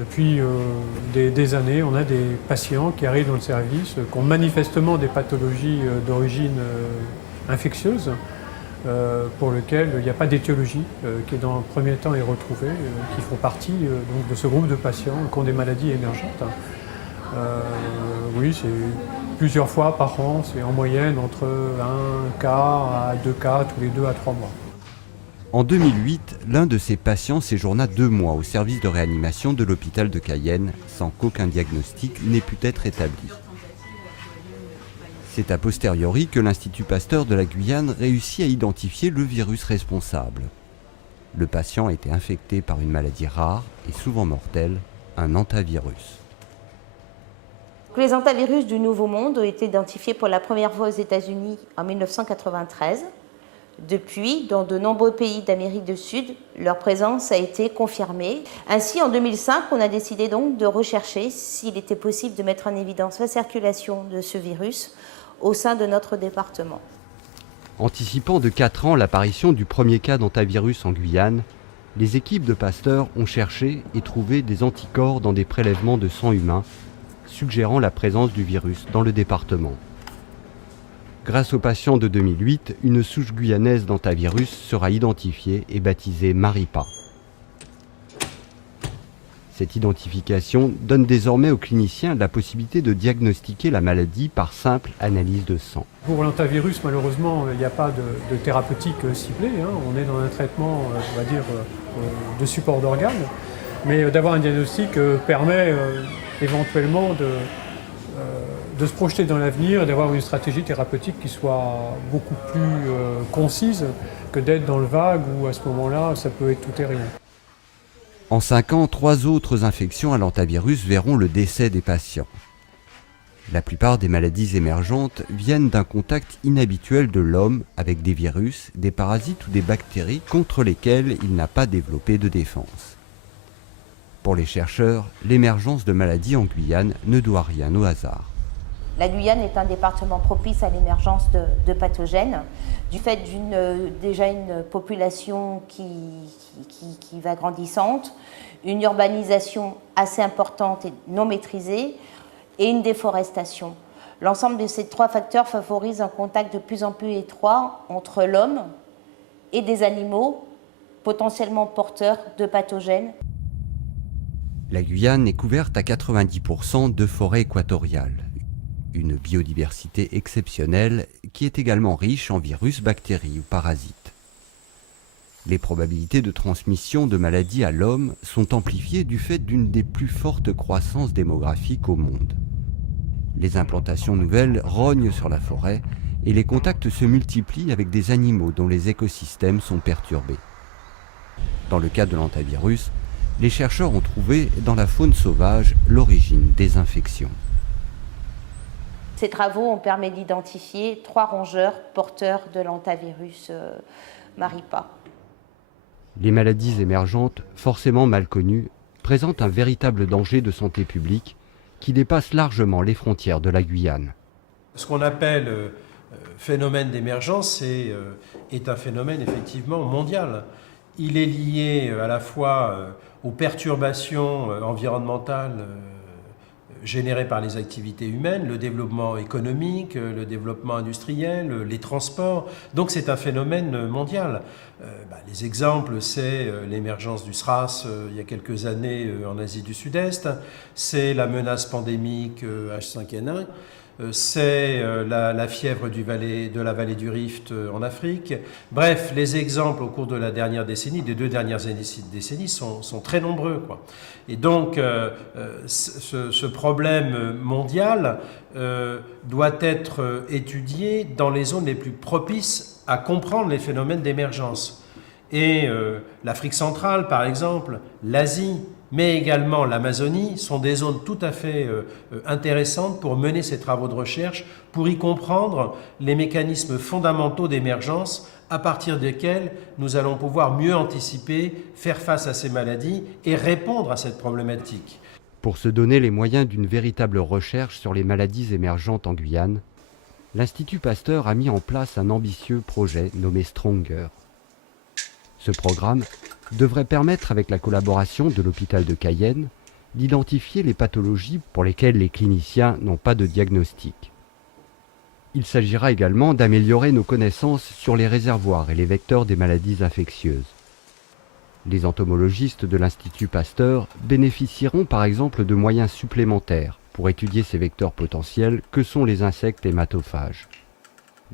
Depuis des années, on a des patients qui arrivent dans le service, qui ont manifestement des pathologies d'origine infectieuse, pour lesquelles il n'y a pas d'étiologie, qui dans le premier temps est retrouvée, qui font partie donc de ce groupe de patients qui ont des maladies émergentes. Oui, c'est plusieurs fois par an, c'est en moyenne entre 1 cas à 2 cas tous les 2 à 3 mois. En 2008, l'un de ces patients séjourna 2 mois au service de réanimation de l'hôpital de Cayenne sans qu'aucun diagnostic n'ait pu être établi. C'est a posteriori que l'Institut Pasteur de la Guyane réussit à identifier le virus responsable. Le patient était infecté par une maladie rare et souvent mortelle, un hantavirus. Les hantavirus du Nouveau Monde ont été identifiés pour la première fois aux États-Unis en 1993. Depuis, dans de nombreux pays d'Amérique du Sud, leur présence a été confirmée. Ainsi, en 2005, on a décidé donc de rechercher s'il était possible de mettre en évidence la circulation de ce virus au sein de notre département. Anticipant de 4 ans l'apparition du premier cas d'hantavirus en Guyane, les équipes de Pasteur ont cherché et trouvé des anticorps dans des prélèvements de sang humain, suggérant la présence du virus dans le département. Grâce aux patients de 2008, une souche guyanaise d'hantavirus sera identifiée et baptisée Maripa. Cette identification donne désormais aux cliniciens la possibilité de diagnostiquer la maladie par simple analyse de sang. Pour l'hantavirus, malheureusement, il n'y a pas de thérapeutique ciblée. On est dans un traitement, on va dire, de support d'organes. Mais d'avoir un diagnostic permet éventuellement de se projeter dans l'avenir et d'avoir une stratégie thérapeutique qui soit beaucoup plus concise que d'être dans le vague où à ce moment-là, ça peut être tout et rien. En 5 ans, 3 autres infections à l'hantavirus verront le décès des patients. La plupart des maladies émergentes viennent d'un contact inhabituel de l'homme avec des virus, des parasites ou des bactéries contre lesquels il n'a pas développé de défense. Pour les chercheurs, l'émergence de maladies en Guyane ne doit rien au hasard. La Guyane est un département propice à l'émergence de pathogènes, du fait déjà une population qui va grandissante, une urbanisation assez importante et non maîtrisée, et une déforestation. L'ensemble de ces 3 facteurs favorise un contact de plus en plus étroit entre l'homme et des animaux potentiellement porteurs de pathogènes. La Guyane est couverte à 90% de forêt équatoriale. Une biodiversité exceptionnelle qui est également riche en virus, bactéries ou parasites. Les probabilités de transmission de maladies à l'homme sont amplifiées du fait d'une des plus fortes croissances démographiques au monde. Les implantations nouvelles rognent sur la forêt et les contacts se multiplient avec des animaux dont les écosystèmes sont perturbés. Dans le cas de l'hantavirus, les chercheurs ont trouvé dans la faune sauvage l'origine des infections. Ces travaux ont permis d'identifier 3 rongeurs porteurs de l'hantavirus Maripa. Les maladies émergentes, forcément mal connues, présentent un véritable danger de santé publique qui dépasse largement les frontières de la Guyane. Ce qu'on appelle phénomène d'émergence est un phénomène effectivement mondial. Il est lié à la fois aux perturbations environnementales générées par les activités humaines, le développement économique, le développement industriel, les transports. Donc c'est un phénomène mondial. Les exemples, c'est l'émergence du SRAS il y a quelques années en Asie du Sud-Est, c'est la menace pandémique H5N1, c'est la fièvre de la vallée du Rift en Afrique. Bref, les exemples au cours de la dernière décennie, des 2 dernières décennies, sont très nombreux, quoi. Et donc, ce problème mondial doit être étudié dans les zones les plus propices à comprendre les phénomènes d'émergence. Et l'Afrique centrale, par exemple, l'Asie, mais également l'Amazonie, sont des zones tout à fait intéressantes pour mener ces travaux de recherche, pour y comprendre les mécanismes fondamentaux d'émergence à partir desquels nous allons pouvoir mieux anticiper, faire face à ces maladies et répondre à cette problématique. Pour se donner les moyens d'une véritable recherche sur les maladies émergentes en Guyane, l'Institut Pasteur a mis en place un ambitieux projet nommé Stronger. Ce programme devrait permettre, avec la collaboration de l'hôpital de Cayenne, d'identifier les pathologies pour lesquelles les cliniciens n'ont pas de diagnostic. Il s'agira également d'améliorer nos connaissances sur les réservoirs et les vecteurs des maladies infectieuses. Les entomologistes de l'Institut Pasteur bénéficieront par exemple de moyens supplémentaires pour étudier ces vecteurs potentiels que sont les insectes hématophages.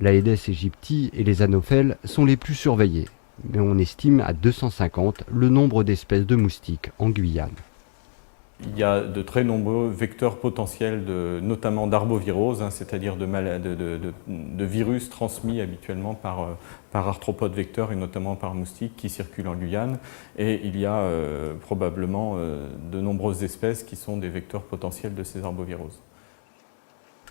L'Aedes aegypti et les anophèles sont les plus surveillés, mais on estime à 250 le nombre d'espèces de moustiques en Guyane. Il y a de très nombreux vecteurs potentiels, notamment d'arbovirose, c'est-à-dire de virus transmis habituellement par arthropodes vecteurs et notamment par moustiques qui circulent en Guyane. Et il y a probablement de nombreuses espèces qui sont des vecteurs potentiels de ces arboviroses.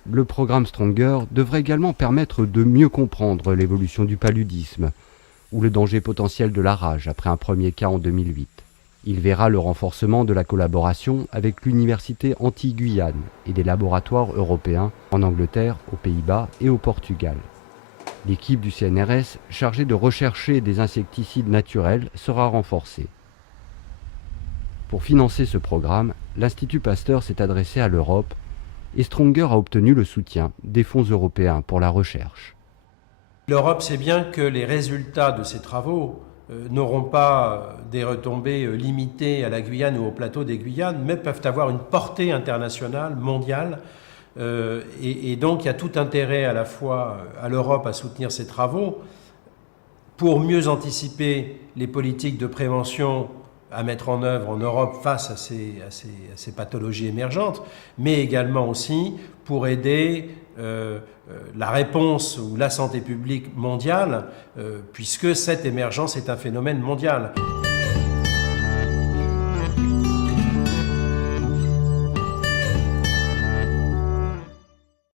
Le programme Stronger devrait également permettre de mieux comprendre l'évolution du paludisme ou le danger potentiel de la rage après un premier cas en 2008. Il verra le renforcement de la collaboration avec l'Université Antilles-Guyane et des laboratoires européens en Angleterre, aux Pays-Bas et au Portugal. L'équipe du CNRS chargée de rechercher des insecticides naturels sera renforcée. Pour financer ce programme, l'Institut Pasteur s'est adressé à l'Europe et Stronger a obtenu le soutien des fonds européens pour la recherche. L'Europe sait bien que les résultats de ces travaux n'auront pas des retombées limitées à la Guyane ou au plateau des Guyanes, mais peuvent avoir une portée internationale, mondiale. Et donc il y a tout intérêt à la fois à l'Europe à soutenir ces travaux pour mieux anticiper les politiques de prévention à mettre en œuvre en Europe face à ces pathologies émergentes, mais également aussi pour aider la réponse ou la santé publique mondiale, puisque cette émergence est un phénomène mondial.